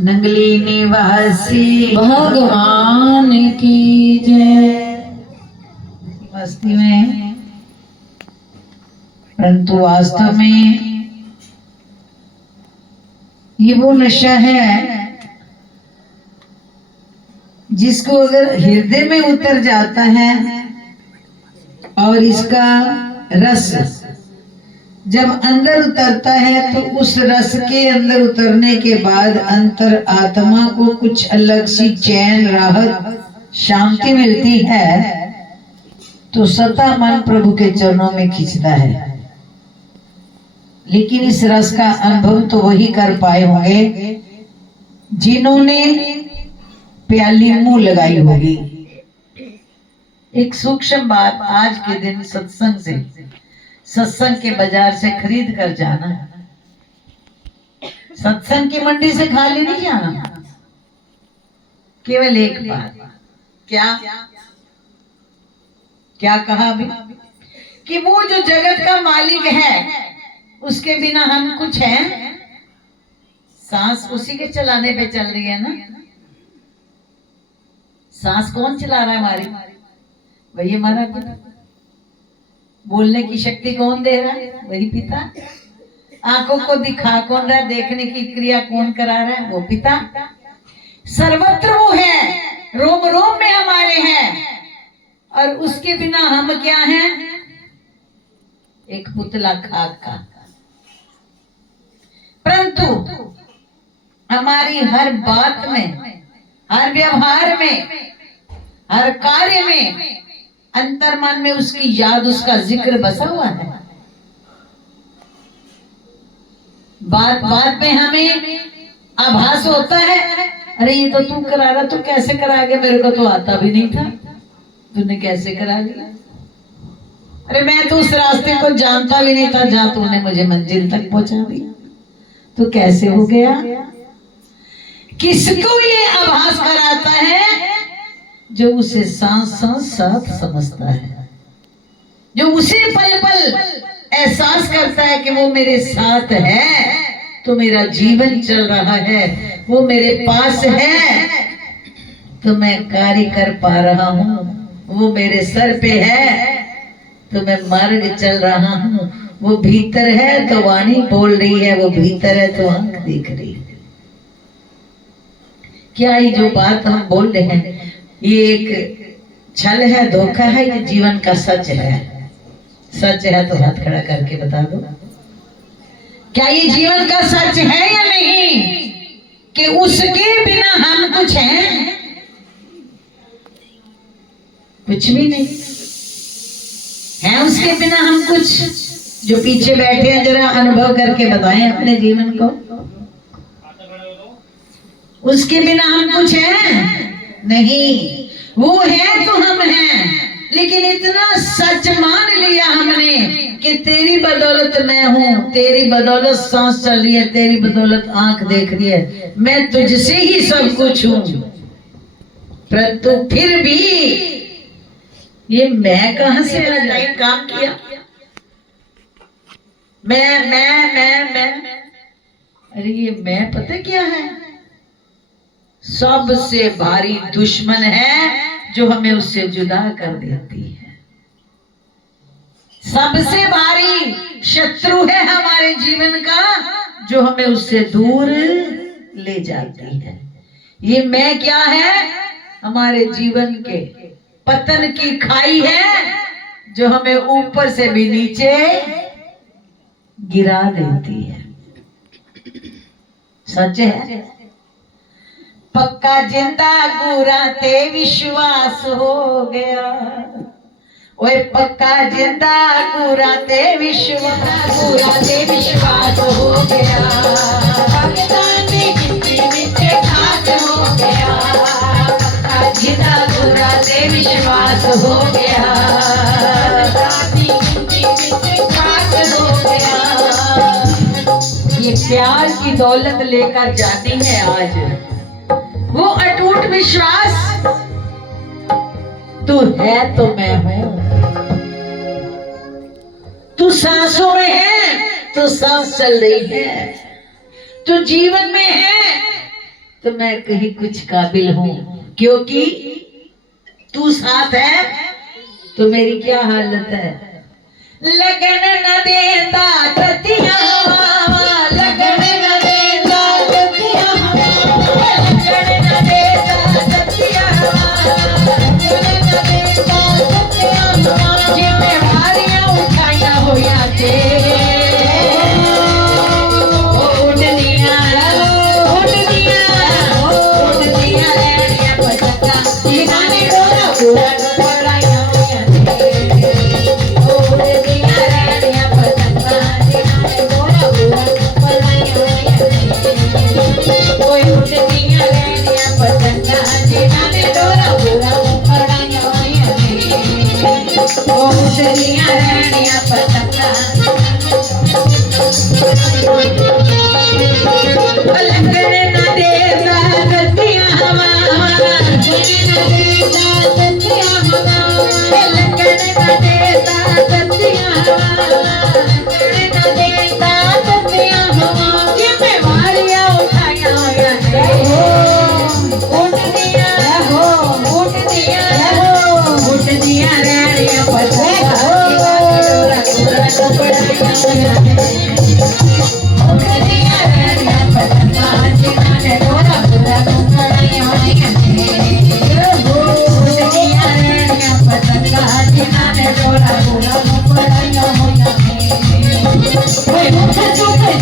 नंगली निवासी भगवान की जय। मस्ती में, परंतु वास्तव में ये वो नशा है जिसको अगर हृदय में उतर जाता है और इसका रस जब अंदर उतरता है तो उस रस के अंदर उतरने के बाद अंतर आत्मा को कुछ अलग सी चैन, राहत, शांति मिलती है। तो सता मन प्रभु के चरणों में खींचता है। लेकिन इस रस का अनुभव तो वही कर पाए होंगे जिन्होंने प्याली मुंह लगाई होगी। एक सूक्ष्म बात, आज के दिन सत्संग के बाजार से खरीद कर जाना, सत्संग की मंडी से खाली नहीं जाना। केवल एक बात, क्या कहा अभी कि वो जो जगत का मालिक है उसके बिना हम कुछ हैं। सांस उसी के चलाने पे चल रही है ना। सांस कौन चला रहा है हमारी? वही हमारा पिता। बोलने की शक्ति कौन दे रहा है? वही पिता। आंखों को दिखा कौन रहा है? देखने की क्रिया कौन करा रहा है? वो पिता। सर्वत्र वो है, रोम रोम में हमारे हैं। और उसके बिना हम क्या हैं? एक पुतला खाक का। परंतु हमारी हर बात में, हर व्यवहार में, हर कार्य में अंतर्मन में उसकी याद, उसका जिक्र बसा हुआ है। बात बात में हमें आभास होता है, अरे ये तो तू करा रहा, तू कैसे करा गया? मेरे को तो आता भी नहीं था, तूने कैसे करा लिया? अरे मैं तो उस रास्ते को जानता भी नहीं था जहां तूने मुझे मंजिल तक पहुंचा दिया, तो कैसे हो गया? किसको ये आभास कराता है? जो उसे सांस सांस साथ समझता है, जो उसे पल पल एहसास करता है कि वो मेरे साथ है तो मेरा जीवन चल रहा है, वो मेरे पास है तो मैं कार्य कर पा रहा हूँ, वो मेरे सर पे है तो मैं मार्ग चल रहा हूँ, वो भीतर है तो वाणी बोल रही है, वो भीतर है तो आंख देख रही है। क्या ये जो बात हम बोल रहे हैं ये एक छल है, धोखा है, ये जीवन का सच है? सच है तो हाथ खड़ा करके बता दो, क्या ये जीवन का सच है या नहीं कि उसके बिना हम कुछ हैं? कुछ भी नहीं है उसके बिना हम कुछ। जो पीछे बैठे हैं जरा अनुभव करके बताएं अपने जीवन को, उसके बिना हम कुछ हैं नहीं। वो है तो हम हैं, लेकिन इतना सच मान लिया हमने कि तेरी बदौलत मैं हूं, तेरी बदौलत सांस चल रही है, तेरी बदौलत आंख देख रही है, मैं तुझसे ही सब कुछ हूं। परंतु फिर भी ये मैं कहां से आज टाइम काम किया? मैं अरे ये मैं पता क्या है? सबसे भारी दुश्मन है जो हमें उससे जुदा कर देती है। सबसे भारी शत्रु है हमारे जीवन का जो हमें उससे दूर ले जाती है। ये मैं क्या है? हमारे जीवन के पतन की खाई है जो हमें ऊपर से भी नीचे गिरा देती है। सच है। पक्का जिंदा गुरा ते विश्वास हो गया, ओए पक्का जिंदा गुरा ते विश्वास हो गया, पाकिस्तानी गिनती विच खास हो गया, पक्का जिंदा गुरा ते विश्वास हो गया, पाकिस्तानी गिनती विच खास हो गया। ये प्यार की दौलत लेकर जाती है आज, वो अटूट विश्वास, तू है तो मैं हूं, तू सांसों में है तो सांस चल रही है, तू जीवन में है तो मैं कहीं कुछ काबिल हूँ, क्योंकि तू साथ है तो मेरी क्या हालत है। लगन न देता ततिया मावा, लगन न देता ततिया मावा, लगन न देता ततिया मावा, लगन न देता ततिया मावा, जिम्मेवारियां उठाया होया ते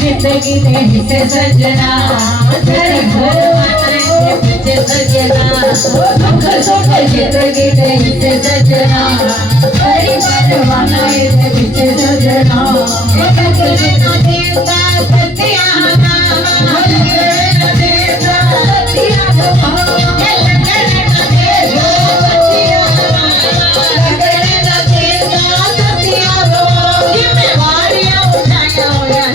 जिंदगी से सजना तेरे पीछे सजना, दुख सुख जिंदगी से सजना, तेरी परवाना है पीछे सजना, लगन न देता ततिया मावा, लगन न देता ततिया मावा, लगन न देता ततिया मावा, लगन न देता ततिया मावा, जिम्मेवारियां उठाया होया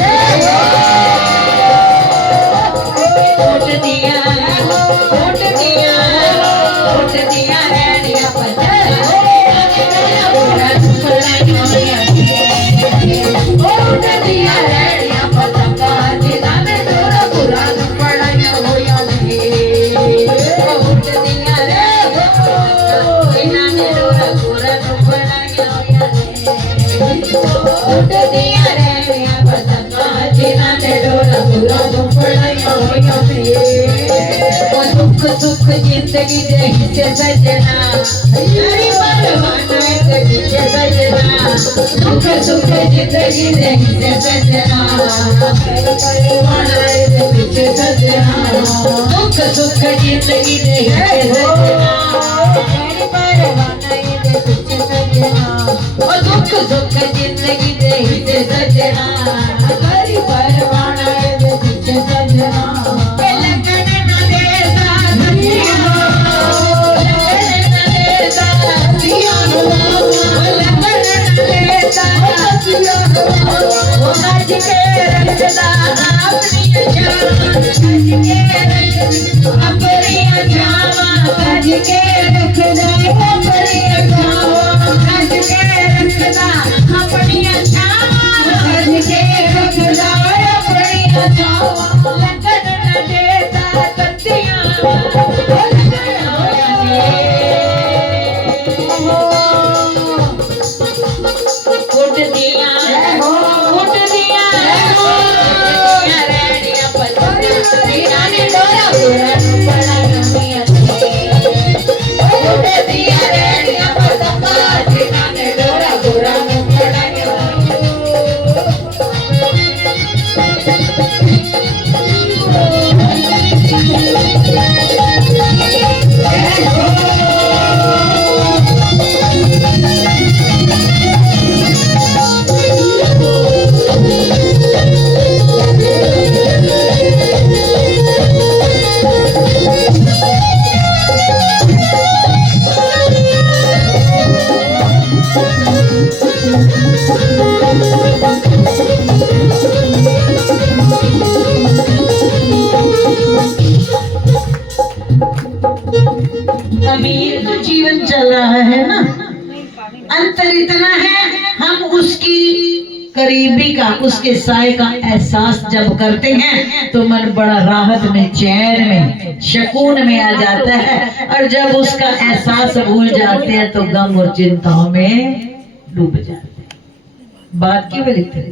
सुख जिंदगी से सजना, तेरी परवाना है पीछे सजना, दुख सुख जिंदगी से सजना, तेरी परवाना है पीछे सजना, दुख सुख जिंदगी से सजना, तेरी परवाना है पीछे सजना, और दुख सुख जिंदगी से सजना, तेरी परवाना है पीछे सजना। अमीर तो जीवन चल रहा है ना, अंतर इतना है हम उसकी करीबी का, उसके साय का एहसास जब करते हैं तो मन बड़ा राहत में, चैन में, सुकून में आ जाता है। और जब उसका एहसास भूल जाते हैं तो गम और चिंताओं में डूब जाते हैं। बात की बड़ी है,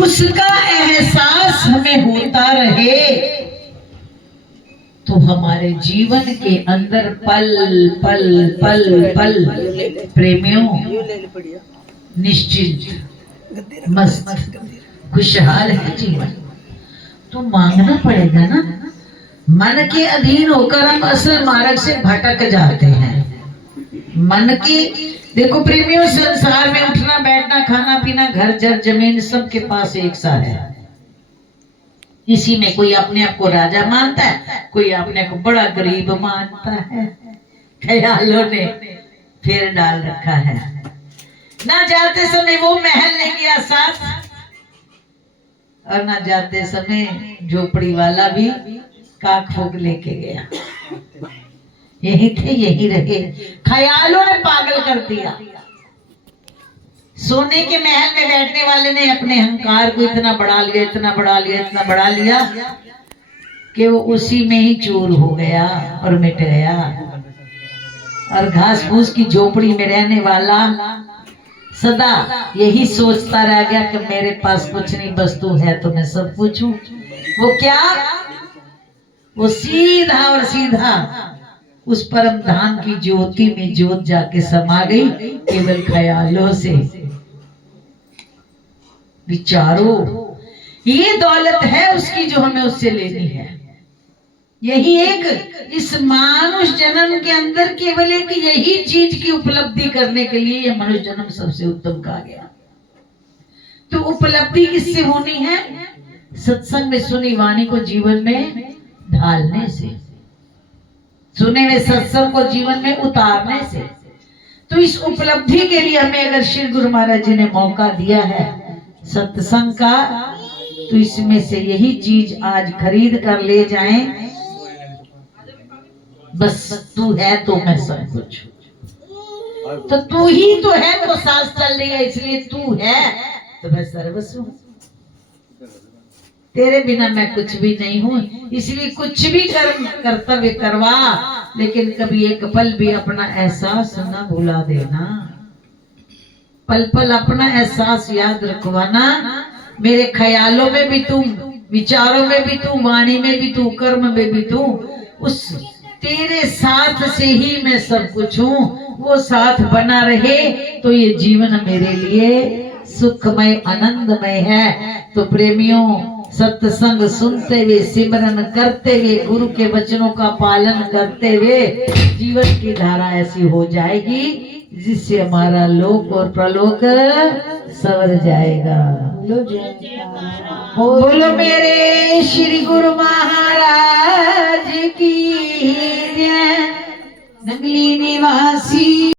उसका एहसास हमें होता रहे तो हमारे जीवन के अंदर पल पल पल पल प्रेमियों निश्चित मस्त खुशहाल है जीवन। तो मांगना पड़ेगा ना। मन के अधीन होकर हम असल मार्ग से भटक जाते हैं। मन की देखो प्रेमियों, संसार में उठना बैठना खाना पीना घर जर जमीन सबके पास एक सा है। इसी में कोई अपने आप को राजा मानता है, कोई अपने को बड़ा गरीब मानता है। ख्यालों ने फेर डाल रखा है। ना जाते समय वो महल ले गया साथ, और ना जाते समय झोपड़ी वाला भी काक फूक लेके गया। यही थे यही रहे। ख्यालों ने पागल कर दिया। सोने के महल में बैठने वाले ने अपने अहंकार को इतना बढ़ा लिया, इतना बढ़ा लिया, इतना बढ़ा लिया कि वो उसी में ही चूर हो गया और मिट गया। और घास फूस की झोपड़ी में रहने वाला सदा यही सोचता रह गया कि मेरे पास कुछ नहीं, वस्तु है तो मैं सब कुछ हूं। वो क्या, वो सीधा और सीधा उस परम धाम की ज्योति में ज्योत जाके समा गई, केवल ख्यालों से। विचारो, ये दौलत है उसकी जो हमें उससे लेनी है। यही एक इस मानुष जन्म के अंदर केवल एक यही चीज की उपलब्धि करने के लिए यह मनुष्य जन्म सबसे उत्तम कहा गया। तो उपलब्धि किससे होनी है? सत्संग में सुनी वाणी को जीवन में ढालने से, सुने हुए सत्संग को जीवन में उतारने से। तो इस उपलब्धि के लिए हमें अगर श्री गुरु महाराज जी ने मौका दिया है सत्संग का, तो इसमें से यही चीज आज खरीद कर ले जाएं। बस तू है तो मैं सब कुछ हूं। तो तू ही तो है, तो सांस चल रही है इसलिए तू है तो मैं सर्वस्व हूं। तेरे बिना मैं कुछ भी नहीं हूं, इसलिए कुछ भी कर्म कर्तव्य करवा, लेकिन कभी एक पल भी अपना एहसास न भुला देना। पल पल अपना एहसास याद रखवाना। मेरे ख्यालों में भी तू, विचारों में भी तू, वाणी में भी तू, कर्म में भी तू। उस तेरे साथ से ही मैं सब कुछ हूँ। वो साथ बना रहे तो ये जीवन मेरे लिए सुखमय आनंदमय है। तो प्रेमियों, सत्संग सुनते हुए, सिमरन करते हुए, गुरु के वचनों का पालन करते हुए जीवन की धारा ऐसी हो जाएगी जिससे हमारा लोक और प्रलोक सवर जाएगा। बोलो मेरे श्री गुरु महाराज।